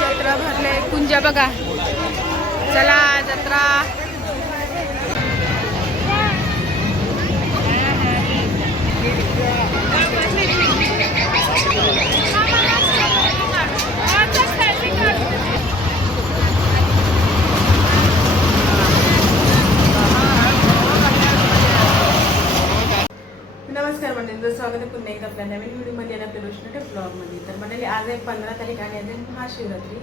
जत्रा भरले कुंजा बघा. चला जत्रा. नमस्कार मंडळी, स्वागत आहे पुन्हा एकदा आपल्या नवीन व्हिडिओमध्ये आणि आपल्या रोशनी ब्लॉगमध्ये. तर मंडळी आज आहे 15 तारीख आणि आज आहे महाशिवरात्री.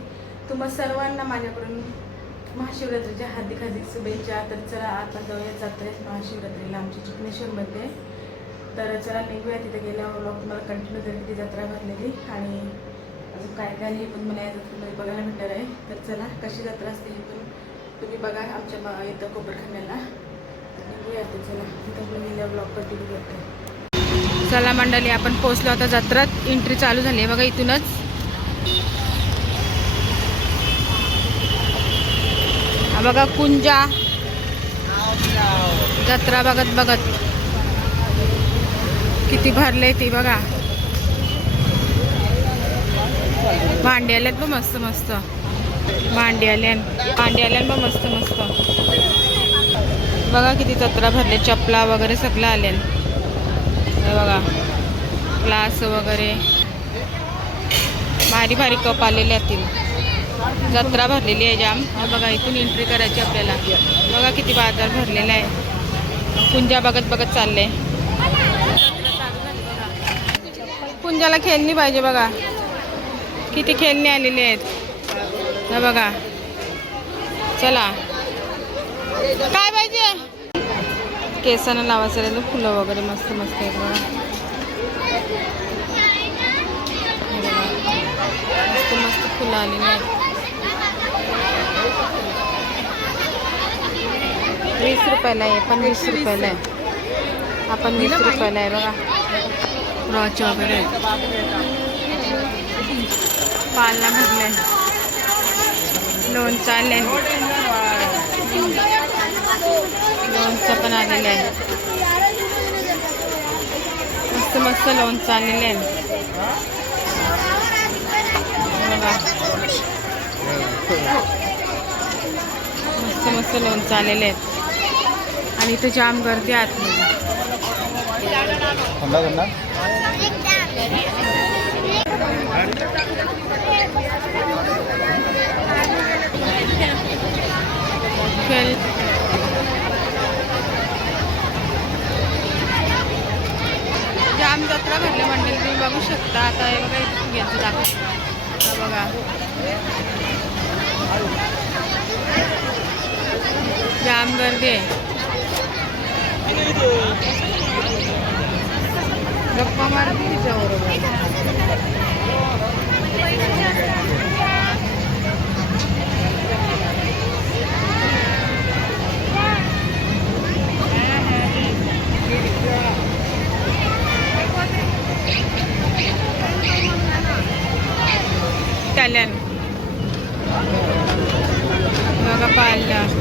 तुम्हा सर्वांना माझ्याकडून महाशिवरात्रीच्या हार्दिक शुभेच्छा. तर चला आता जाऊया जत्रेत महाशिवरात्रीला आमच्या चिकनेश्वरमध्ये. तर चला निघूया. तिथे गेल्यावर ब्लॉग तुम्हाला कंटिन्यू झाली ती जत्रा भरलेली आणि अजून काय काय हे पण मला या जत्रेमध्ये बघायला भेटणार आहे. तर चला कशी जत्रा असते हे पण तुम्ही बघा आमच्या इथं कोपरखान्याला. निघूया तर चला तिथं गेल्यावर ब्लॉग कंटिन्यू करतो. चला मंडळी, आपण पोहोचलो आता जत्रात. एंट्री चालू झाली आहे बघा इथूनच. हा बघा कुंजा जत्रा बघत बघत किती भरले ती बघा. भांडी आल्यात बघ मस्त मस्त. भांडी आल्यान बघ मस्त मस्त. बघा किती जत्रा भरले. चपला वगैरे सगळं आल्यान बघा. ग्लास वगैरे भारी भारी कप आलेले असतील. जत्रा भरलेली आहे जाम. बघा इथून एंट्री करायची आपल्याला. बघा किती बाजार भरलेला आहे. कुंजा बघत बघत चालले. कुंजाला खेळणी पाहिजे बघा. किती खेळणी आलेली आहेत हे बघा. चला काय पाहिजे. केसांना लावायचं फुलं वगैरे मस्त मस्त आहेत बघा. मस्त मस्त फुलं आलेली आहेत. 20 रुपयाला आहे. पण 20 रुपयाला आहे. आपण 20 रुपयाला आहे बघा. रॉच वगैरे पालना भरले. लोणचं आले. लोणचं पण आलेलं आहे. मस्त मस्त लोणचं आलेलं आहे बघा. मस्त मस्त लोणचं आलेले आहेत आणि इथं जाम गर्दी आतमध्ये. जाम जत्रा भरले मंडळी तुम्ही बघू शकता. आता हे बघा इथून घ्यायचं दाखव बघा. जाम गर्दी आहे. गप्पा मारते तिच्याबरोबर. कल्याण बघा पाहिलं.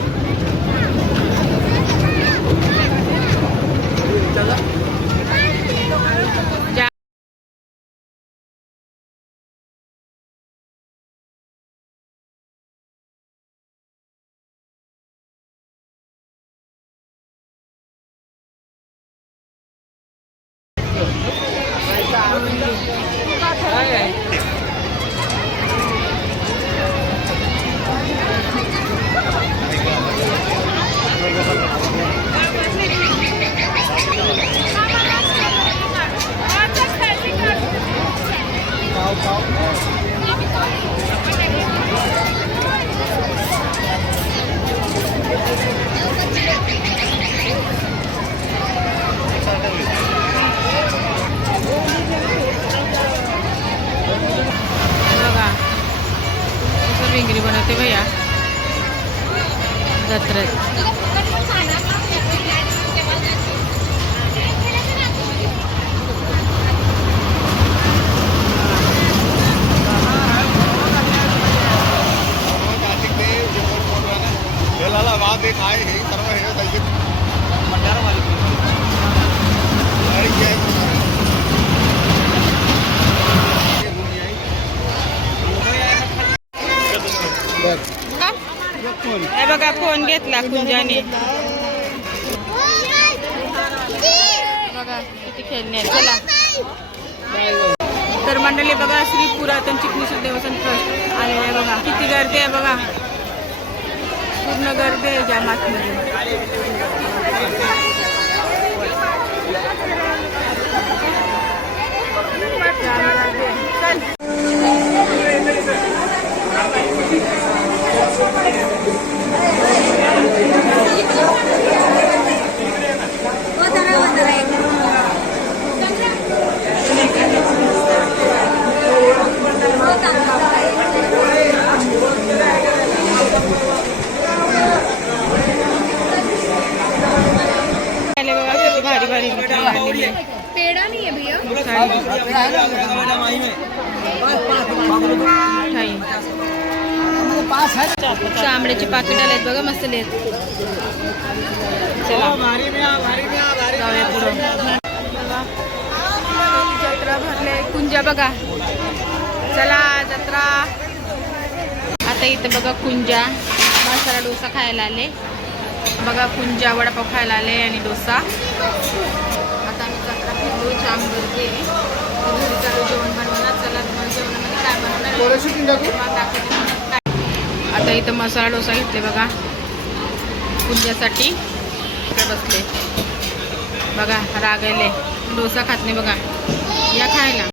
भिंगरी बनवते भैया जत्रेत. हे बघा फोन घेतला कुंजाने. बघा किती खेळणे आहेत. चला तर मंडळी बघा श्री पुरातन चिखलीश्वर देवस्थान ट्रस्ट आलेलं आहे. बघा किती गर्दी आहे. बघा पूर्ण गर्दी आहे जाम आतमध्ये. चल बघा किती भारी भारी पेड़ा नहीं है भैया. चांबड्याची पाकिट आले बघा मस्त लेत. चला जाऊया पुढं. जत्रा भरले कुंजा बघा. चला जत्रा. आता इथं बघा कुंजा मसाला डोसा खायला आले. बघा कुंजा वडापाव खायला आले आणि डोसा. आता आम्ही जत्रा फिरलो. जाम गर्दी आहे. घरी चालू जेवण बनवणार. चला तुम्हाला जेवणामध्ये काय बनवणार. आता इथं मसाला डोसा घेतले बघा कुंजासाठी. इकडे बसले बघा रागायले. डोसा खात नाही बघा. या खायला.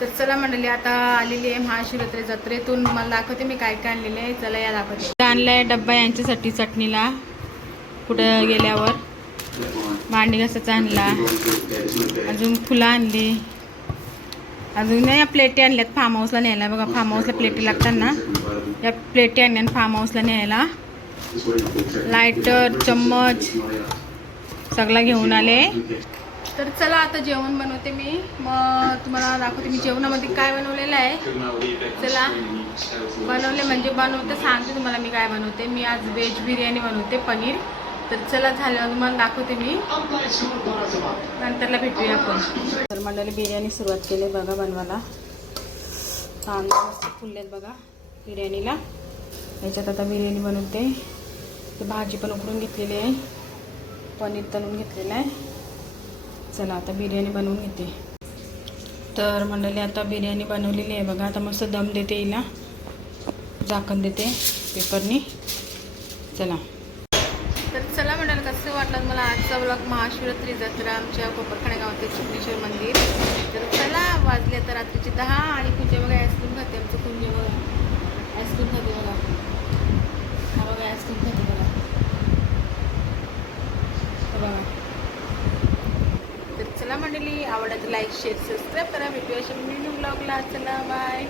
तर चला मंडळी आता आलेली आहे महाशिवरात्री जत्रेतून. मला दाखवते मी काय काय आणलेले आहे. चला या दाखवते. आणलाय डब्बा यांच्यासाठी चटणीला. कुठं गेल्यावर भांडी घासायचा आणला. अजून फुलं आणली. अजून नाही प्लेटी आणल्यात फार्म हाऊसला न्यायला. बघा फार्म हाऊसला प्लेटी लागतात ना. या प्लेटी आणल्या फार्म हाऊसला न्यायला. लायटर चम्मच सगळा घेऊन आले. तर चला आता जेवण बनवते मी. मग तुम्हाला दाखवते मी जेवणामध्ये काय बनवलेलं आहे. चला बनवले म्हणजे बनवते सांगते तुम्हाला मी काय बनवते. मी आज व्हेज बिर्याणी बनवते पनीर. तर चला झाल्यावर तुम्हाला दाखवते मी. नंतरला भेटूया आपण. तर मंडळी बिर्याणी सुरुवात केली बघा बनवायला. तांदूळ मस्त फुललेत बघा बिर्याणीला. याच्यात आता बिर्याणी बनवते. तर भाजी पण उकडून घेतलेली आहे. पनीर तळून घेतलेलं आहे. चला आता बिर्याणी बनवून घेते. तर मंडळी आता बिर्याणी बनवलेली आहे बघा. आता मस्त दम देते हिला. झाकण देते पेपरनी. चला तर चला मंडळी कसं वाटलं मला आजचा ब्लॉग महाशिवरात्री जत्रा आमच्या कोपरखाणे गावातील चिखलीश्वर मंदिर. तर चला वाजले तर रात्रीचे 10 आणि कुंजे बघा आईस्क्रीम खाते. आमचं कुंजे बघा आईस्क्रीम खाते बघा. हा बघा आईस्क्रीम खाते बघा. बघा तर चला मंडळी आवडत लाईक शेअर सबस्क्राईब करा. भेटूया अशा न्यू ब्लॉगला. चला बाय.